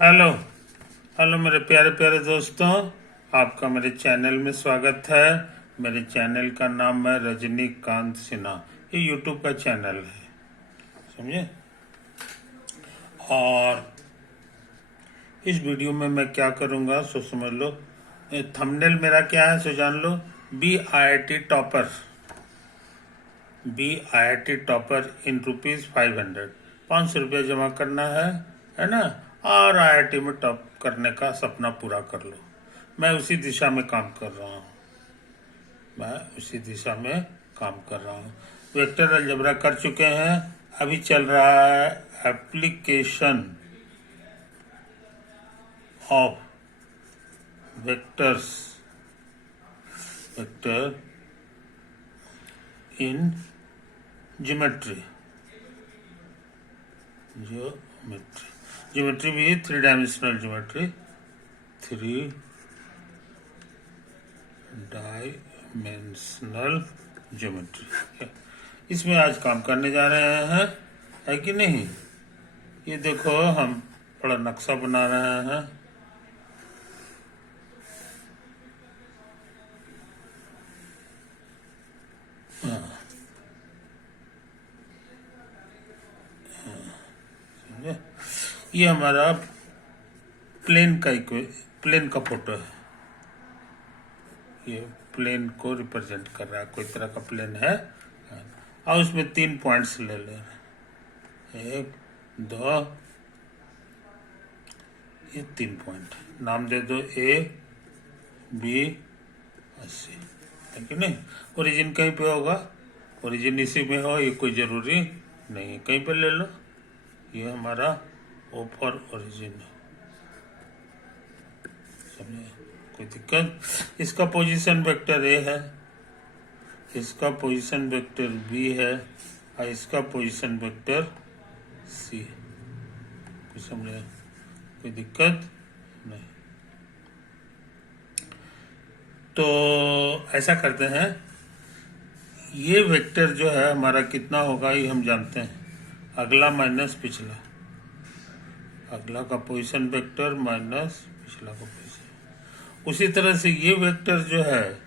Hello hello मेरे प्यारे प्यारे दोस्तों, आपका मेरे चैनल में स्वागत है। मेरे चैनल का नाम है रजनीकांत सिन्हा। ये यूट्यूब का चैनल है, समझे। और इस वीडियो में मैं क्या करूँगा सो समझ लो। थंबनेल मेरा क्या है सो जान लो। BIT topper, BIT topper in ₹500, ₹500 जमा करना है ना। और IIT में टॉप करने का सपना पूरा कर लो। मैं उसी दिशा में काम कर रहा हूँ, मैं उसी दिशा में काम कर रहा हूँ। वेक्टर अलजेब्रा कर चुके हैं, अभी चल रहा है application of vectors, vector in geometry. Geometry भी 3 डायमेंशनल ज्योमेट्री, 3 डायमेंशनल ज्योमेट्री। इसमें आज काम करने जा रहे हैं, है कि नहीं। ये देखो, हम बड़ा नक्शा बना रहे हैं। ये हमारा प्लेन का फोटो है। ये प्लेन को रिप्रेजेंट कर रहा है, कोई तरह का प्लेन है। और उसमें 3 पॉइंट्स ले ले, 1 2, ये 3 पॉइंट नाम दे दो, A B और C, है कि नहीं। ओरिजिन कहीं पे होगा, ओरिजिन इसी में हो, ये कोई जरूरी नहीं है, कहीं पे ले लो। ये हमारा O फॉर ओरिजिन है, समझे, कोई दिक्कत। इसका पोजीशन वेक्टर A है, इसका पोजीशन वेक्टर B है, और इसका पोजीशन वेक्टर C। कुछ समझे, कोई दिक्कत नहीं। तो ऐसा करते हैं, ये वेक्टर जो है हमारा कितना होगा ये हम जानते हैं, अगला माइनस पिछला, अगला का पोजीशन वेक्टर माइनस पिछला का पोजीशन। उसी तरह से ये वेक्टर जो है,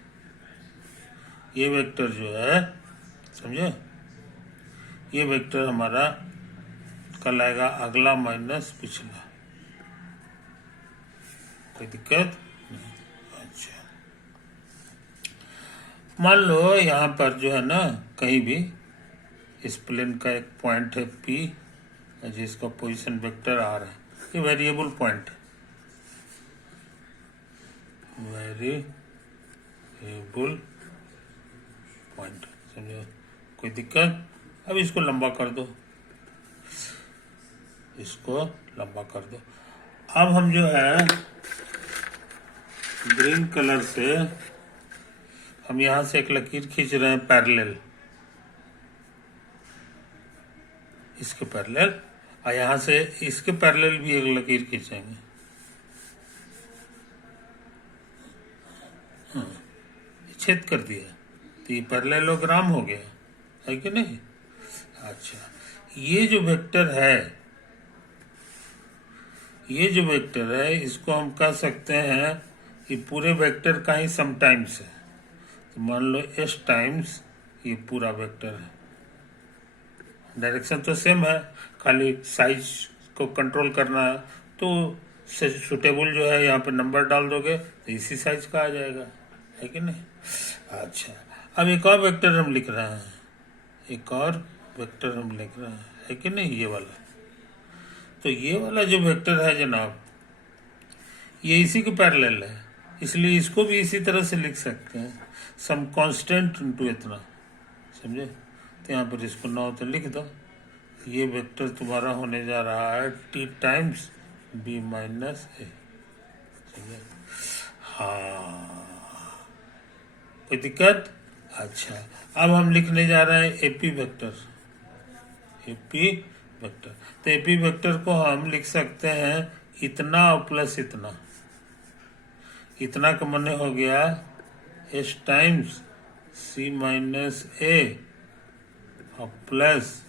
ये वेक्टर जो है, समझे, ये वेक्टर हमारा कल आएगा अगला माइनस पिछला, कोई दिक्कत नहीं। अच्छा, मान लो यहाँ पर जो है ना, कहीं भी इस प्लेन का एक पॉइंट है P, जिसका पोजीशन वेक्टर R है। ये वेरिएबल पॉइंट है, वेरिएबल पॉइंट, समझो, कोई दिक्कत। अब इसको लंबा कर दो, इसको लंबा कर दो। अब हम जो है ग्रीन कलर से हम यहां से एक लकीर खींच रहे हैं पैरेलल, इसके पैरेलल, और यहां से इसके पैरेलल भी एक लकीर खींचेंगे। छेद कर दिया तो ये पैरेललोग्राम हो गया, है कि नहीं। अच्छा, ये जो वेक्टर है, ये जो वेक्टर है, इसको हम कह सकते हैं ये पूरे वेक्टर का ही समटाइम्स है। तो मान लो S टाइम्स ये पूरा वेक्टर है। डायरेक्शन तो सेम है, खाली साइज को कंट्रोल करना है। तो सुटेबल जो है यहाँ पे नंबर डाल दोगे तो इसी साइज का आ जाएगा, है कि नहीं। अच्छा, अब एक और वेक्टर हम लिख रहे हैं, एक और वेक्टर हम लिख रहे हैं, है कि नहीं, ये वाला। तो ये वाला जो वेक्टर है जनाब, ये इसी के पैरेलल है, इसलिए इसको भी इसी तरह से लिख सकते हैं, सम कांस्टेंट इनटू इतना, समझे। तो यहाँ पर इसको 9 तो लिख दो। ये वेक्टर तुम्हारा होने जा रहा है T times B minus A, समझे। हाँ, कोई दिक्कत। अच्छा, अब हम लिखने जा रहे हैं AP वेक्टर, AP वेक्टर। तो AP वेक्टर को हम लिख सकते हैं इतना और प्लस इतना। इतना का मन हो गया S times C minus A और प्लस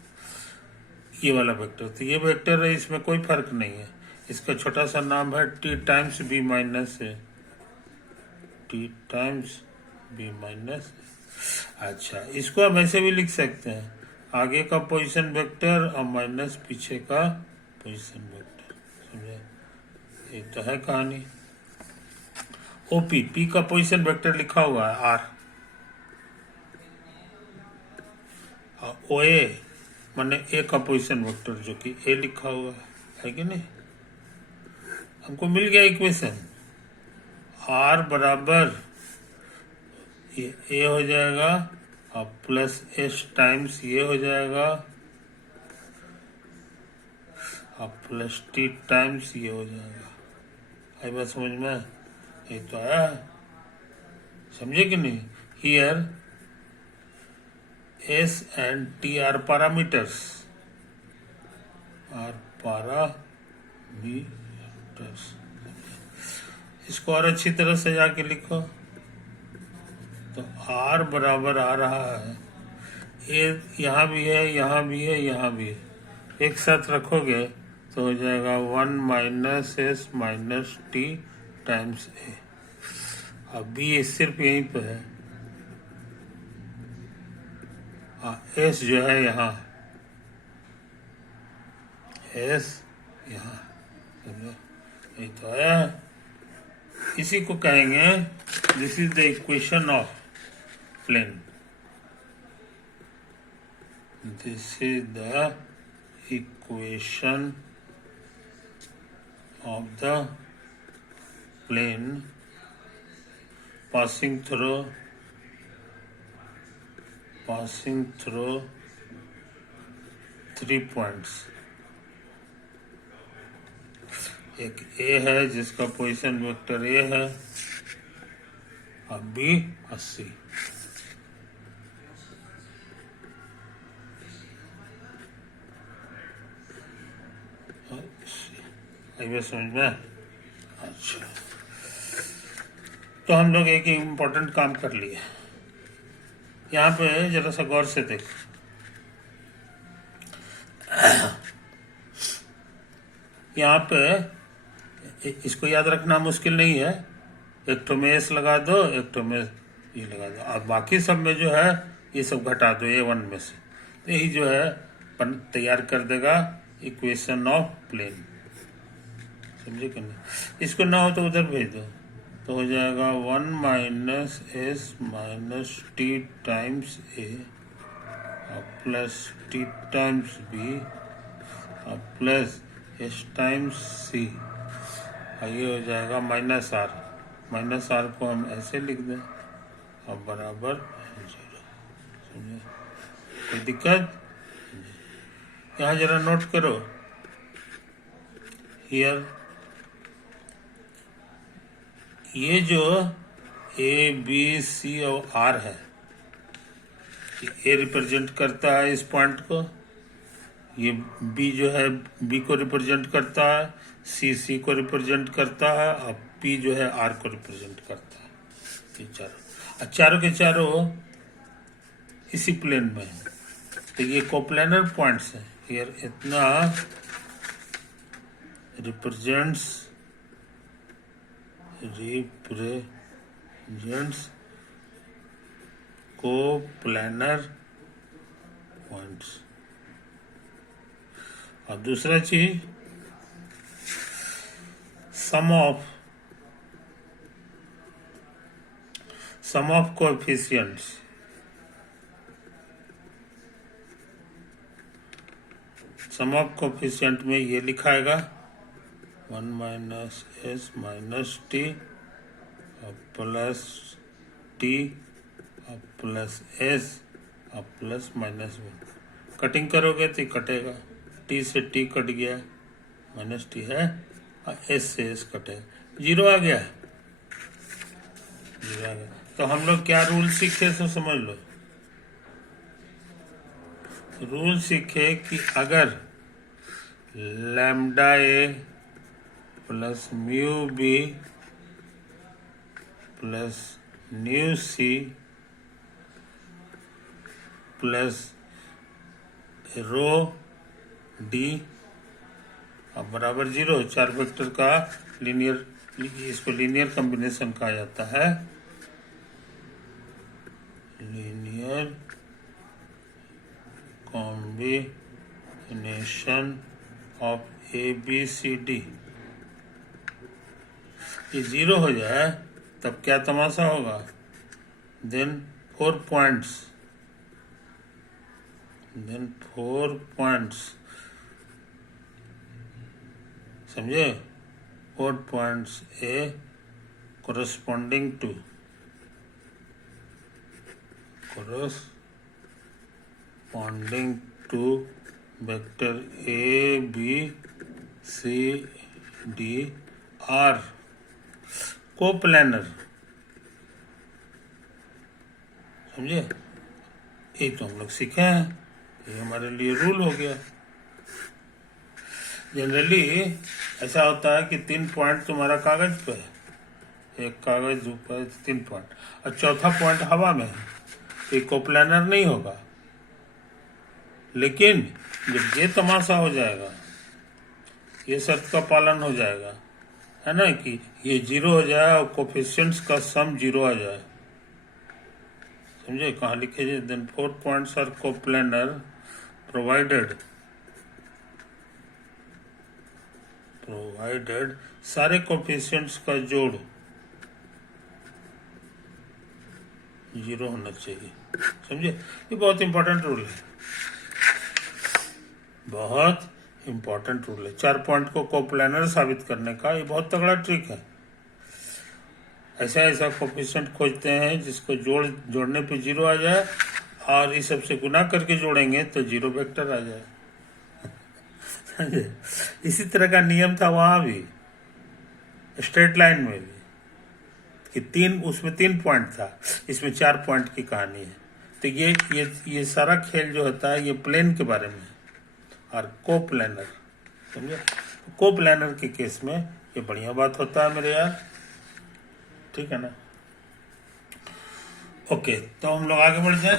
ये वाला वेक्टर। तो ये वेक्टर है, इसमें कोई फर्क नहीं है, इसका छोटा सा नाम है टी टाइम्स बी माइनस ए, टी टाइम्स बी माइनस। अच्छा, इसको हम ऐसे भी लिख सकते हैं, आगे का पोजीशन वेक्टर और माइनस पीछे का पोजीशन वेक्टर। समझे? ये तो है कहानी। ओपी, पी का पोजीशन वेक्टर लिखा हुआ है आर, और ओ ए माने ए का पोजीशन वेक्टर जो कि ए लिखा हुआ है कि नहीं। हमको मिल गया इक्वेशन, आर बराबर ये ए हो जाएगा और प्लस एस टाइम्स ये हो जाएगा और प्लस टी टाइम्स ये हो जाएगा। आई बात समझ में? ये तो आया, समझे कि नहीं? Here S and T are parameters, are parameters. इसको और अच्छी तरह से जाके लिखो तो आर बराबर आ रहा है, ए यहाँ भी है, यहाँ भी है, यहाँ भी है, एक साथ रखोगे तो हो जाएगा 1 minus S minus T times A. अब बी सिर्फ यहीं पे है, एस जो है यहाँ, एस यहाँ, यही तो है। इसी को कहेंगे this is the equation of plane, this is the equation of the plane passing through 3 points। एक ए है जिसका पोजीशन वेक्टर ए है, और बी 80। आइए समझ में? अच्छा, तो हम लोग एक इम्पोर्टेंट काम कर लिए। यहाँ पे जरा सा गौर से देख, यहाँ पे इसको याद रखना मुश्किल नहीं है, एक तो में एस लगा दो, एक तो में ये लगा दो, और बाकी सब में जो है ये सब घटा दो A1 में से, तो यही जो है तैयार कर देगा इक्वेशन ऑफ प्लेन। समझे कि नहीं? इसको ना हो तो उधर भेज दो, तो हो जाएगा 1 minus S minus T times A और प्लस टी टाइम्स बी और प्लस एस टाइम्स सी, और ये हो जाएगा माइनस आर। माइनस आर को हम ऐसे लिख दें और बराबर 0। समझे? कोई दिक्कत? यहाँ जरा नोट करो, हियर ये जो ए बी सी और आर है, ए रिप्रेजेंट करता है इस पॉइंट को, ये बी जो है बी को रिप्रेजेंट करता है, सी को रिप्रेजेंट करता है, और पी जो है आर को रिप्रेजेंट करता है। ये चारों के चारों इसी प्लेन में है, तो ये कोप्लेनर पॉइंट्स हैं। हियर इतना रिप्रेजेंट्स कोप्लेनर पॉइंट्स। और दूसरा चीज sum of coefficients, sum of coefficient में ये लिखाएगा 1 माइनस एस माइनस टी और प्लस टी और प्लस एस और प्लस माइनस 1। कटिंग करोगे तो कटेगा, टी से टी कट गया, माइनस टी है, और एस से एस कटेगा, 0 आ गया। 0 आ गया। तो हम लोग क्या रूल सीखे तो समझ लो। रूल सीखे कि अगर lambda A plus mu B plus nu C plus rho D अब बराबर 0, 4 वेक्टर का लीनियर, इसको लीनियर कॉम्बिनेशन कहा जाता है, लीनियर कॉम्बिनेशन ऑफ ABCD। ये 0 हो जाए तब क्या तमाशा होगा, देन 4 पॉइंट्स, समझे, 4 points A corresponding to vector A B C D are coplanar, समझे। ये तो हम लोग सीखे हैं, ये हमारे लिए रूल हो गया। जनरली ऐसा होता है कि 3 पॉइंट तुम्हारा कागज पे है, एक कागज ऊपर 3 पॉइंट और चौथा पॉइंट हवा में है, तो ये कोप्लानर नहीं होगा। लेकिन जब ये तमाशा हो जाएगा, ये शर्त का पालन हो जाएगा, है ना, कि ये 0 हो जाए और कोफिशिएंट्स का सम 0 आ जाए, समझे। कहाँ लिखे जाए, then 4 points are coplanar provided सारे कोफिशिएंट्स का जोड़ 0 होना चाहिए, समझे। ये बहुत इंपॉर्टेंट रूल है, बहुत इंपॉर्टेंट रूल है। 4 पॉइंट को कोप्लानर साबित करने का ये बहुत तगड़ा ट्रिक है। ऐसा कोफिशिएंट खोजते हैं जिसको जोड़ने पे 0 आ जाए, और इस सबसे गुना करके जोड़ेंगे तो 0 वेक्टर आ जाए। इसी तरह का नियम था वहां भी, स्ट्रेट लाइन में भी, कि उसमें 3 पॉइंट था, इसमें 4 पॉइंट की कहानी है। तो ये सारा खेल जो होता है ये प्लेन के बारे में है, और कोप्लानर, समझे। कोप्लानर के केस में ये बढ़िया बात होता है मेरे यार, ठीक है ना। ओके, तो हम लोग आगे बढ़ जाए,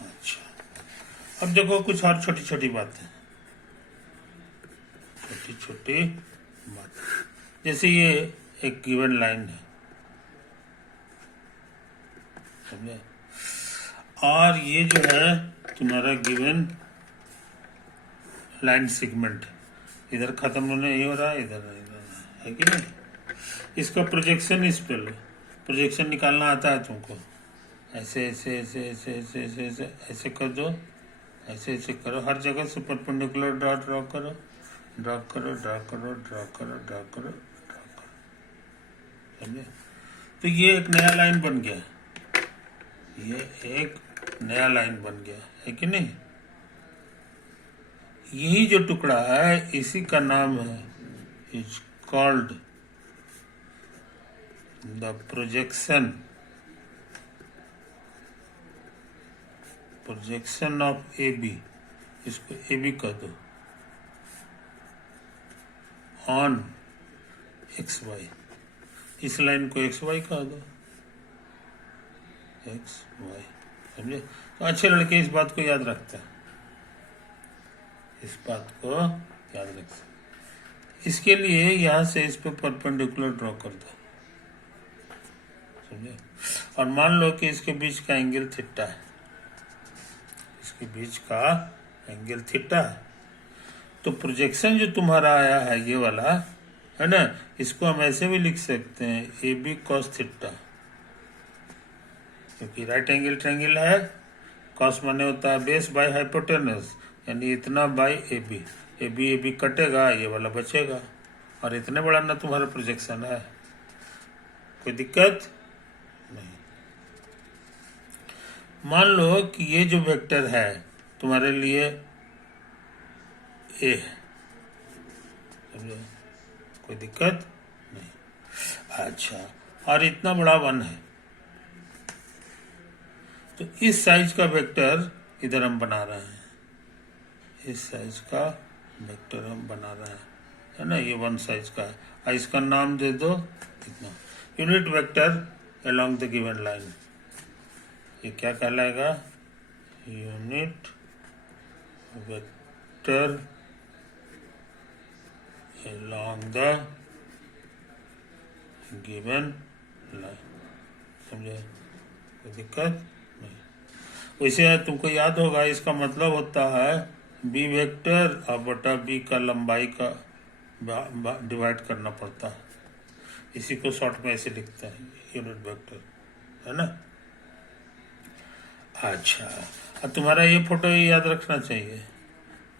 अच्छा, अब देखो कुछ और छोटी छोटी बातें, जैसे ये एक गिवन लाइन है, समझे, और ये जो है तुम्हारा गिवन लाइन सेगमेंट, इधर खत्म होने नहीं हो रहा, इधर है कि नहीं। इसका प्रोजेक्शन इस पे लो, प्रोजेक्शन निकालना आता है तुमको, ऐसे ऐसे ऐसे ऐसे ऐसे ऐसे ऐसे ऐसे कर दो, ऐसे ऐसे करो, हर जगह से परपेंडिकुलर ड्रा करो, ड्रा करो, समझे। तो ये एक नया लाइन बन गया, ये एक नया लाइन बन गया, है कि नहीं। यही जो टुकड़ा है इसी का नाम है, is called the projection of AB। इसको AB कह दो, ऑन XY, इस लाइन को XY कह दो, XY, समझे। तो अच्छे लड़के इस बात को याद रखते हैं, इस बात को याद रखते। इसके लिए यहां से इस पे परपेंडिकुलर ड्रॉ कर दो, समझे। और मान लो कि इसके बीच का एंगल थीटा है, इसके बीच का एंगल थीटा है, तो प्रोजेक्शन जो तुम्हारा आया है ये वाला, है ना, इसको हम ऐसे भी लिख सकते हैं, AB cos थीटा, क्योंकि राइट एंगल ट्रायंगल है, कॉस माने होता है बेस बाय हाइपोटेनस, यानी इतना बाय AB कटेगा, ये वाला बचेगा, और इतने बड़ा ना तुम्हारा प्रोजेक्शन है, कोई दिक्कत नहीं। मान लो कि ये जो वेक्टर है तुम्हारे लिए A है, समझे, कोई दिक्कत नहीं। अच्छा, और इतना बड़ा 1 है, तो इस साइज का वेक्टर इधर हम बना रहे हैं, इस साइज का वेक्टर हम बना रहे हैं, है ना, ये 1 साइज का है। इसका नाम दे दो इतना, unit vector along the given line. ये क्या कहलाएगा, unit vector along the given line। समझे? कोई दिक्कत नहीं। वैसे तुमको याद होगा इसका मतलब होता है बी वेक्टर और बटा बी का लंबाई का डिवाइड करना पड़ता है। इसी को शॉर्ट में ऐसे लिखता है यूनिट वेक्टर, है ना। अच्छा, अब तुम्हारा ये फोटो याद रखना चाहिए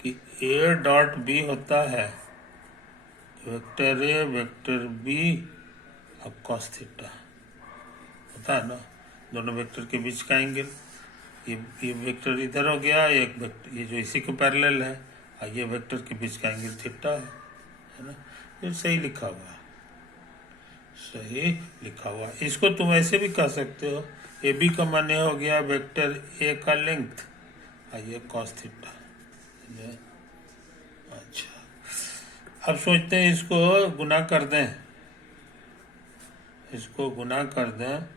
कि ए डॉट बी होता है वेक्टर ए वेक्टर बी और कॉस थीटा होता है ना, दोनों वेक्टर के बीच का एंगल। ये वेक्टर इधर हो गया, एक वेक्टर ये जो इसी के पैरेलल है, और ये वेक्टर के बीच का एंगल थीटा है ना। ये सही लिखा हुआ है, सही लिखा हुआ। इसको तुम ऐसे भी कह सकते हो, ए बी का माने हो गया वेक्टर ए का लेंथ और ये कॉस थीटा। अच्छा, अब सोचते हैं इसको गुना कर दें, इसको गुना कर दें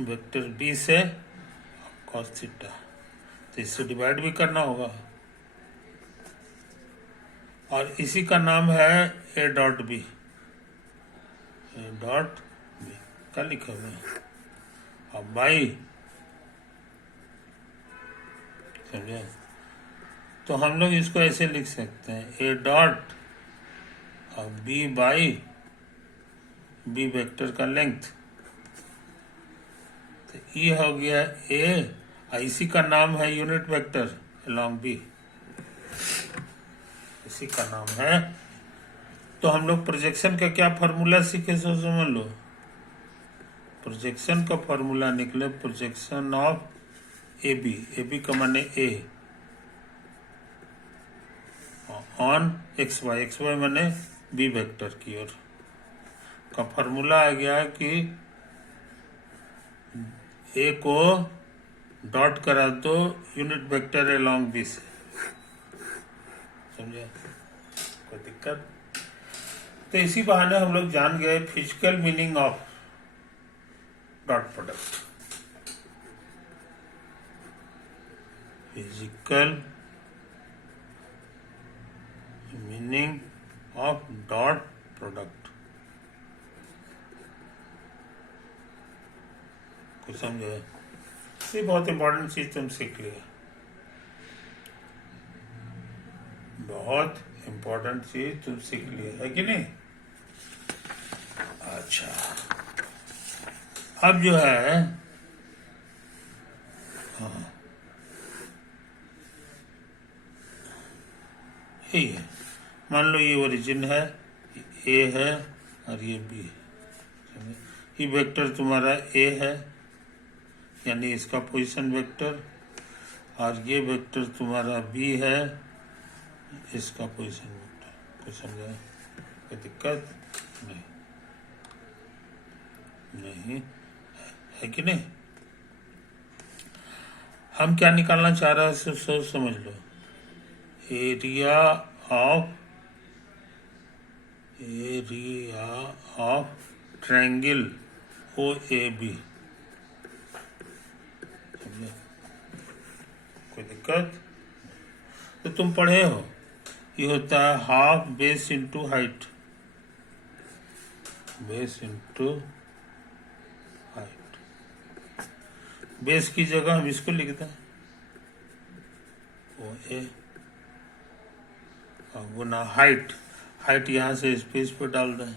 वेक्टर बी से कॉस थीटा, तो इससे डिवाइड भी करना होगा। और इसी का नाम है A dot B, A dot B क्या लिखा हुआ है। अब बाई, समझे, तो हम लोग इसको ऐसे लिख सकते हैं ए डॉट और बी बाई बी वेक्टर का लेंथ, तो ये हो गया ए, और इसी का नाम है यूनिट वेक्टर अलोंग बी, इसी का नाम है। तो हम लोग प्रोजेक्शन का क्या फार्मूला सीखे सो समझ लो। प्रोजेक्शन का फार्मूला निकले प्रोजेक्शन ऑफ ए बी का माने ए ऑन एक्स वाई माने बी वेक्टर की ओर का फार्मूला आ गया कि ए को डॉट करा दो यूनिट वेक्टर अलोंग बी से, समझे, कोई दिक्कत। तो इसी बहाने हम लोग जान गए physical meaning of dot product. Physical meaning of dot product को समझे, ये बहुत इंपॉर्टेंट चीज तुम सीख लिया, बहुत इंपॉर्टेंट चीज तुम सीख लिया है कि नहीं। अच्छा, अब जो है हाँ यही है, मान लो ये ओरिजिन है, ए है और ये बी है, ये वेक्टर तुम्हारा ए है यानी इसका पोजीशन वेक्टर, और ये वेक्टर तुम्हारा बी है इसका पोजीशन वेक्टर। कोई समझा, कोई दिक्कत नहीं, नहीं है कि नहीं। हम क्या निकालना चाह रहे हैं सोच समझ लो, area of triangle O A B, कोई दिक्कत। तो तुम पढ़े हो, ये होता है half base into height, base into height. Base की जगह हम इसको लिखते हैं ओ ए, और गुना हाइट, हाइट यहां से स्पेस पे डाल दें,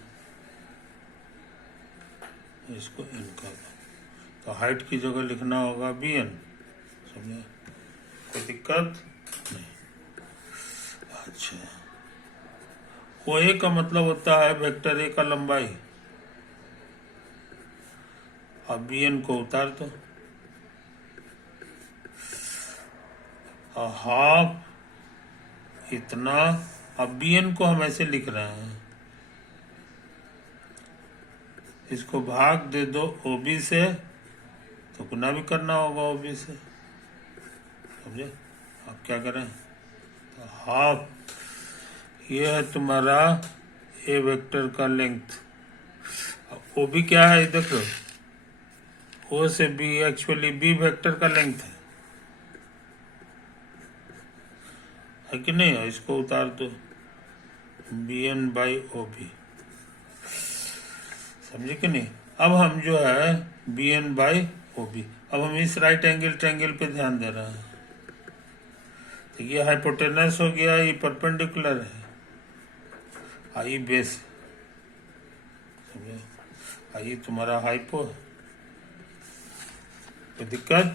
इसको इन कर दो, तो हाइट की जगह लिखना होगा बी एन, समझे, कोई दिक्कत नहीं। अच्छा, ओ ए का मतलब होता है वेक्टर ए का लंबाई, अब बी एन को उतार दो, और हाफ इतना, अब बी एन को हम ऐसे लिख रहे हैं, इसको भाग दे दो ओ बी से, तो गुना भी करना होगा ओ बी से, समझे। अब क्या करें, तो हाफ ये है तुम्हारा ए वेक्टर का लेंथ, ओ बी क्या है देखो, ओ से बी एक्चुअली बी वेक्टर का लेंथ है, है कि नहीं? इसको उतार दो, BN/OB, समझे कि नहीं? अब हम जो है BN/OB, अब हम इस राइट एंगल ट्रायंगल पे ध्यान दे रहे हैं। तो ये हाइपोटेनस हो गया, ये परपेंडिकुलर है, आई बेस, समझे? आई तुम्हारा हाइपो, कोई दिक्कत?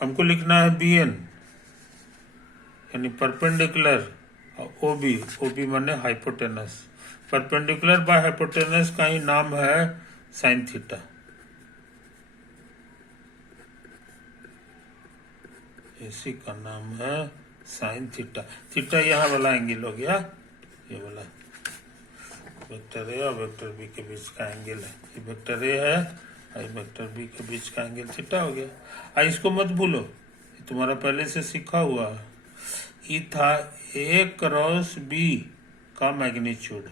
हमको लिखना है BN यानी परपेंडिकुलर, OB, OB माने हाइपोटेनस। परपेंडिकुलर बाय हाइपोटेनस का ही नाम है साइन थीटा। इसी का नाम है साइन थीटा। थीटा यहाँ वाला एंगल हो गया, ये वाला वेक्टर ए और वेक्टर बी के बीच का एंगल है। ये वेक्टर ए है और वेक्टर बी के बीच का एंगल थीटा हो गया। इसको मत भूलो, ये तुम्हारा पहले से सीखा हुआ है। ये था A क्रॉस B का मैग्नीट्यूड,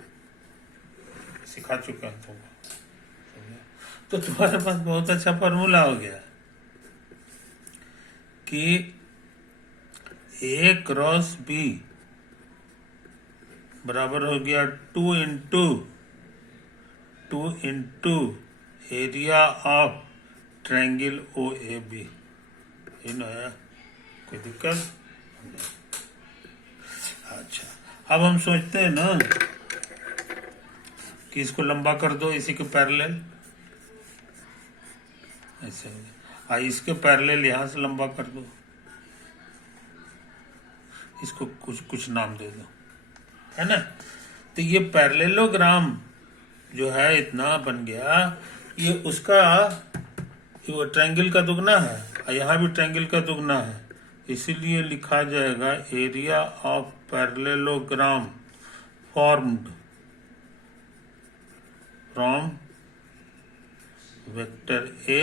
सिखा चुके हैं तुम। तो तुम्हारे पास बहुत अच्छा फॉर्मूला हो गया कि A क्रॉस B बराबर हो गया 2 into area of triangle OAB। ये ना है, कोई दिक्कत? अच्छा, अब हम सोचते हैं ना कि इसको लंबा कर दो इसी के पैरेलल, ऐसे इसके पैरेलल यहां से लंबा कर दो, इसको कुछ नाम दे दो, है ना? तो ये पैरेललोग्राम जो है इतना बन गया, ये उसका वो ट्रायंगल का दुगना है और यहाँ भी ट्रायंगल का दुगना है, इसीलिए लिखा जाएगा area of parallelogram formed from vector A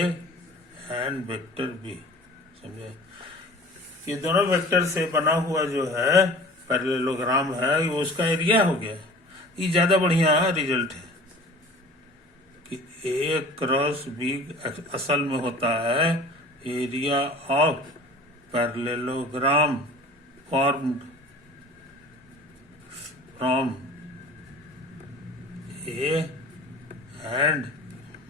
and vector B. समझे? ये दोनों वेक्टर से बना हुआ जो है पैरेललोग्राम है, ये उसका एरिया हो गया। ये ज्यादा बढ़िया रिजल्ट है कि A क्रॉस B असल में होता है area of parallelogram formed from A and B।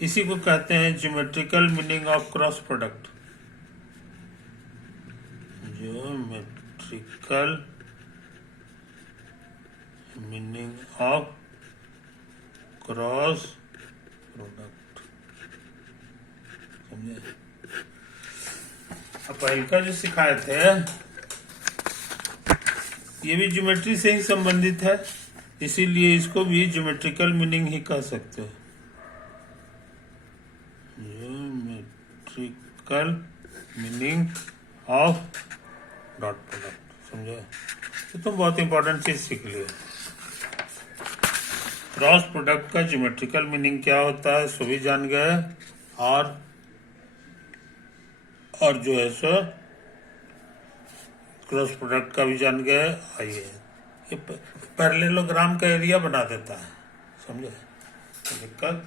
इसी को कहते हैं geometrical meaning of cross product. Geometrical meaning of cross product, समझे? अब पहले का जो सिखाए थे ये भी ज्योमेट्री से ही संबंधित है, इसीलिए इसको भी ज्योमेट्रिकल मीनिंग ही कह सकते हैं। Geometrical meaning of dot product, समझे? तो तुम बहुत इंपॉर्टेंट चीज सीख लिया। क्रॉस प्रोडक्ट का ज्योमेट्रिकल मीनिंग क्या होता है सो भी जान गए, और जो है सो क्रॉस प्रोडक्ट का भी जान गए। आइए, ये पैरेललोग्राम का एरिया बना देता है, समझे? दिक्कत?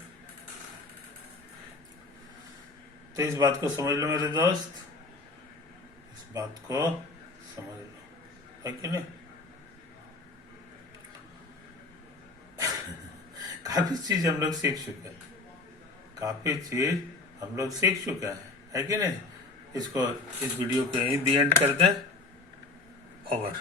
तो इस बात को समझ लो मेरे दोस्त, इस बात को समझ लो, है कि नहीं? काफी चीज हम लोग सीख चुके हैं, काफी चीज हम लोग सीख चुके हैं, है कि नहीं? इसको, इस वीडियो को यहीं दी एंड कर दें। ओवर।